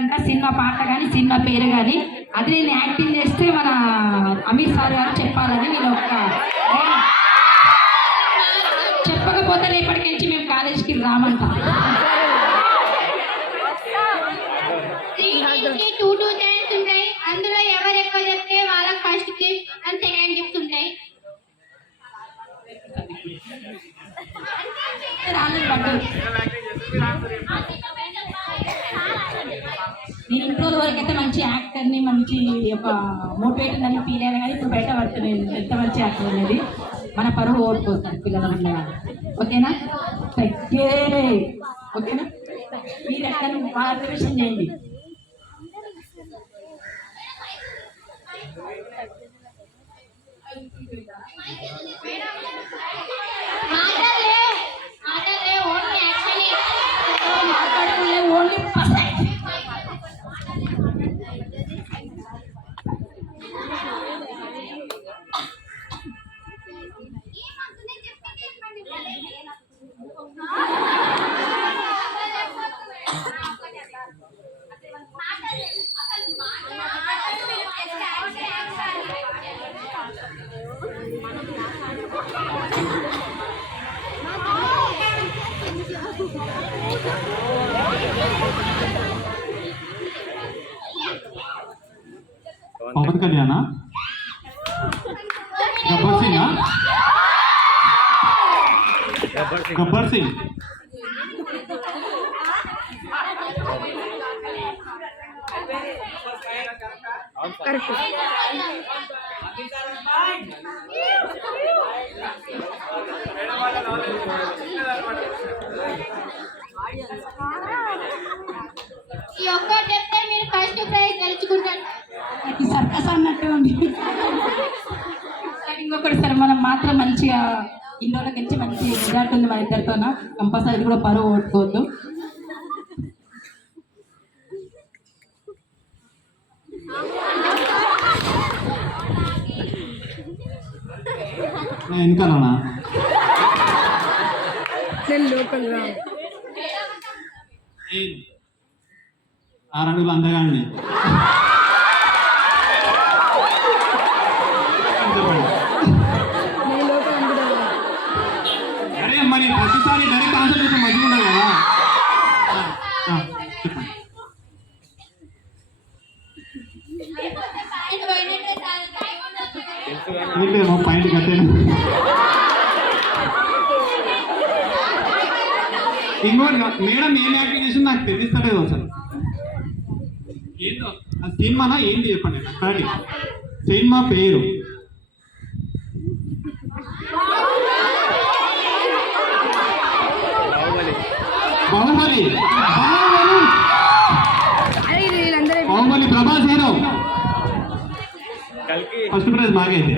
చెప్పాలంట cinema పాట కానీ cinema పేరు కానీ అది నేను యాక్టింగ్ చేస్తే మన అమీర్ సార్ గారు చెప్పాలని నేను ఒక చెప్పకపోతే రేపటికి నుంచి మేము కాలేజీకి రామంట. 2 టైమ్స్ ఉంటాయి. అందులో ఎవరు ఎక్కువ చెప్తే వాళ్ళకి first gift and second gift ఉంటాయి. నేను ఇంట్లో వరకైతే మంచి యాక్టర్ని మంచి ఒక మోటివేటర్ అని ఫీల్ అయినా కానీ ఇప్పుడు బయట పడుతున్నాయి ఎంత మంచి యాక్టర్ అనేది మన పరువు ఓడిపోతారు పిల్లల వల్ల. ఓకేనా ఓకేనా మీరు ఎక్కడ మార్గదర్శనం చేయండి. पवन कल्याण गब्बर सिंह ఈ ఒక్క చెప్తే మీరు ఫస్ట్ ప్రైజ్ గెలుచుకుంటారు. సర్కస్ అన్నట్టు ఉంది. ఇంకొకటి సార్ మనం మాత్రం మంచిగా ఇల్లులోకి వచ్చి మంచి రిజల్ట్ ఉంది మన ఇద్దరితోన. కంపల్సరీ కూడా పరువు ఓడుకోవద్దు. వెనకాలనా 6 అడుగులు అందగాండి. అరే మరి ప్రతిసారి డైరెక్ట్ ఆన్సర్ చేస్తే మంచిగా ఉండదు కదా. చెప్పండి పాయింట్ కట్టాను. ఇంకోటి మేడం ఏం యాక్టింగ్ చేసింది నాకు తెలుస్తలేదు సార్. ఏందో ఆ సినిమానా ఏంటి చెప్పండి కరెక్ట్. సినిమా పేరు Baahubali. Baahubali Prabhas hero. First prize మాకైతే